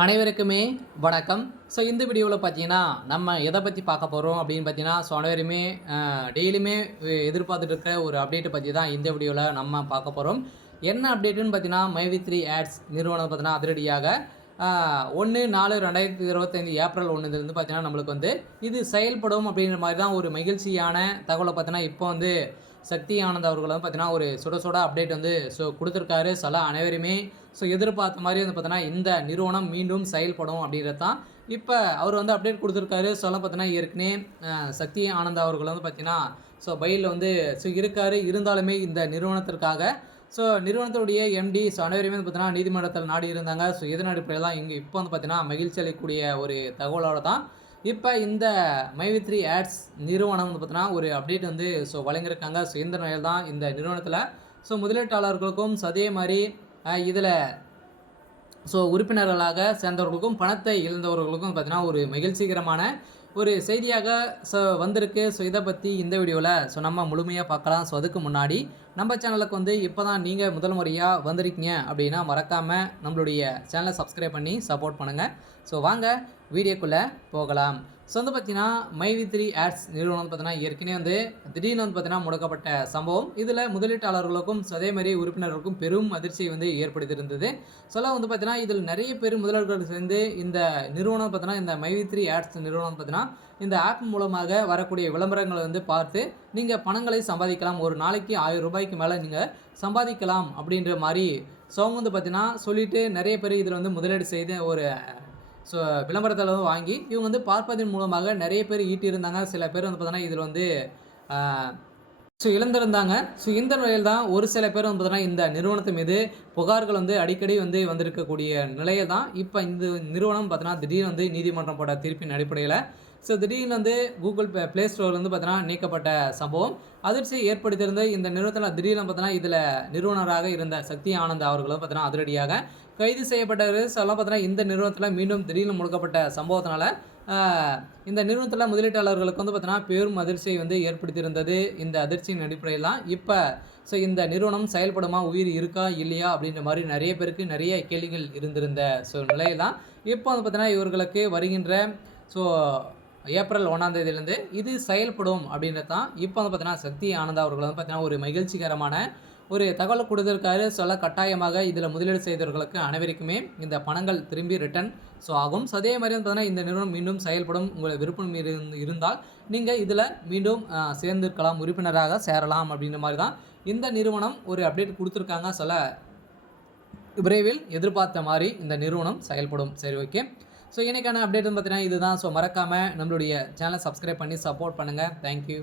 அனைவருக்குமே வணக்கம். ஸோ இந்த வீடியோவில் பார்த்தீங்கன்னா, நம்ம எதை பற்றி பார்க்க போகிறோம் அப்படின்னு பார்த்தீங்கன்னா, ஸோ அனைவருமே டெய்லியுமே எதிர்பார்த்துட்டு இருக்கிற ஒரு அப்டேட்டை பற்றி தான் இந்த வீடியோவில் நம்ம பார்க்க போகிறோம். என்ன அப்டேட்டுன்னு பார்த்தீங்கன்னா, மைவி3 ஆட்ஸ் நிறுவனம் பார்த்தீங்கன்னா அதிரடியாக 1/4/2025 ஏப்ரல் 1 பார்த்தீங்கன்னா நம்மளுக்கு வந்து இது செயல்படும் அப்படின்ற மாதிரி தான் ஒரு மகிழ்ச்சியான தகவலை பார்த்தீங்கன்னா இப்போ வந்து சக்தி ஆனந்த் அவர்கள் வந்து பார்த்தீங்கன்னா ஒரு சுட சுட அப்டேட் வந்து கொடுத்துருக்காரு. அனைவருமே எதிர்பார்த்த மாதிரி வந்து பார்த்தீங்கன்னா இந்த நிறுவனம் மீண்டும் செயல்படும் அப்படின்றது தான் இப்போ அவர் வந்து அப்டேட் கொடுத்துருக்காரு. பார்த்தீங்கன்னா ஏற்கனவே சக்தி ஆனந்த் அவர்கள் வந்து பார்த்தீங்கன்னா பையில் வந்து இருக்காரு. இருந்தாலுமே இந்த நிறுவனத்திற்காக நிறுவனத்துடைய எம்டி அனைவருமே வந்து பார்த்தீங்கன்னா நீதிமன்றத்தில் நாடி இருந்தாங்க. இதன் அடிப்படையில் தான் இங்கே இப்போ வந்து பார்த்தீங்கன்னா மகிழ்ச்சி அளிக்கக்கூடிய ஒரு தகவலோடு தான் இப்போ இந்த மைவி3 ஆட்ஸ் நிறுவனம் வந்து பார்த்தீங்கன்னா ஒரு அப்டேட் வந்து வழங்கியிருக்காங்க. இந்த நிலையில் தான் இந்த நிறுவனத்தில் முதலீட்டாளர்களுக்கும் அதே மாதிரி இதில் உறுப்பினர்களாக சேர்ந்தவர்களுக்கும் பணத்தை இழந்தவர்களுக்கும் பார்த்தீங்கன்னா ஒரு மகிழ்ச்சிகரமான ஒரு செய்தியாக வந்திருக்கு. இதை பற்றி இந்த வீடியோவில் நம்ம முழுமையாக பார்க்கலாம். அதுக்கு முன்னாடி நம்ம சேனலுக்கு வந்து இப்போ தான் நீங்கள் முதல் முறையாக வந்திருக்கீங்க அப்படின்னா மறக்காமல் நம்மளுடைய சேனலை சப்ஸ்கிரைப் பண்ணி சப்போர்ட் பண்ணுங்கள். வாங்க வீடியோக்குள்ளே போகலாம். வந்து பார்த்தீங்கன்னா மைவி3 ஆட்ஸ் நிறுவனம் பார்த்தீங்கன்னா ஏற்கனவே வந்து திடீர்னு வந்து பார்த்தீங்கன்னா முடக்கப்பட்ட சம்பவம். இதில் முதலீட்டாளர்களுக்கும் அதே மாதிரி உறுப்பினர்களுக்கும் பெரும் அதிர்ச்சியை வந்து ஏற்படுத்தியிருந்தது. வந்து பார்த்தீங்கன்னா இதில் நிறைய பேர் முதலீட்டாளர்கள் சேர்ந்து இந்த நிறுவனம் பார்த்தீங்கன்னா இந்த மைவி3 ஆட்ஸ் நிறுவனம் பார்த்தீங்கன்னா இந்த ஆப் மூலமாக வரக்கூடிய விளம்பரங்களை வந்து பார்த்து நீங்கள் பணங்களை சம்பாதிக்கலாம். ஒரு நாளைக்கு 1000 ரூபாய்க்கு மேலே நீங்கள் சம்பாதிக்கலாம் அப்படின்ற மாதிரி அவங்க வந்து பார்த்தீங்கன்னா சொல்லிட்டு நிறைய பேர் இதில் வந்து முதலீடு செய்து ஒரு விளம்பரத்தில் வந்து வாங்கி இவங்க வந்து பார்ப்பதன் மூலமாக நிறைய பேர் ஈட்டியிருந்தாங்க. சில பேர் வந்து பார்த்தீங்கன்னா இதில் வந்து இழந்திருந்தாங்க. இந்த நிலையில் தான் ஒரு சில பேர் வந்து பார்த்தீங்கன்னா இந்த நிறுவனத்து மீது புகார்கள் வந்து அடிக்கடி வந்து வந்திருக்கக்கூடிய நிலையில் தான் இப்போ இந்த நிறுவனம் பார்த்தீங்கன்னா திடீர்னு வந்து நீதிமன்றம் போட்ட தீர்ப்பின் அடிப்படையில் திடீர்னு வந்து கூகுள் ப்ளே ஸ்டோரில் வந்து பார்த்தீங்கன்னா நீக்கப்பட்ட சம்பவம் அதிர்ச்சியை ஏற்படுத்தியிருந்த இந்த நிறுவனத்தில் திடீர்னு பார்த்தீங்கன்னா இதில் நிறுவனராக இருந்த சக்தி ஆனந்த் அவர்களும் பார்த்தீங்கன்னா அதிரடியாக கைது செய்யப்பட்டார். பார்த்தீங்கன்னா இந்த நிறுவனத்தில் மீண்டும் திடீர்னு முடக்கப்பட்ட சம்பவத்தினால இந்த நிறுவனத்தில் முதலீட்டாளர்களுக்கு வந்து பார்த்தீங்கன்னா பெரும் அதிர்ச்சியை வந்து ஏற்படுத்தியிருந்தது. இந்த அதிர்ச்சியின் அடிப்படையில் தான் இப்போ இந்த நிறுவனம் செயல்படுமா, உயிர் இருக்கா இல்லையா அப்படின்ற மாதிரி நிறைய பேருக்கு நிறைய கேள்விகள் இருந்திருந்த நிலையில் தான் இப்போ வந்து பார்த்தீங்கன்னா இவர்களுக்கு வருகின்ற ஏப்ரல் 1 இது செயல்படும் அப்படின்றது தான் இப்போ வந்து பார்த்தீங்கன்னா சக்தி ஆனந்த் அவர்கள் வந்து பார்த்தீங்கன்னா ஒரு மகிழ்ச்சிகரமான ஒரு தகவல் கொடுத்திருக்காரு. கட்டாயமாக இதில் முதலீடு செய்தவர்களுக்கு அனைவருக்குமே இந்த பணங்கள் திரும்பி ரிட்டர்ன் ஆகும். அதே மாதிரி வந்து பார்த்தீங்கன்னா இந்த நிறுவனம் மீண்டும் செயல்படும். உங்களுக்கு விருப்பம் இருந்தால் நீங்கள் இதில் மீண்டும் சேர்ந்திருக்கலாம், உறுப்பினராக சேரலாம் அப்படின்ற மாதிரி தான் இந்த நிறுவனம் ஒரு அப்டேட் கொடுத்துருக்காங்க. விரைவில் எதிர்பார்த்த மாதிரி இந்த நிறுவனம் செயல்படும். சரி, ஓகே. இன்றைக்கான அப்டேட் பார்த்தீங்கன்னா இதுதான். மறக்காமல் நம்மளுடைய சேனலை சப்ஸ்கிரைப் பண்ணி சப்போர்ட் பண்ணுங்கள். தேங்க்யூ.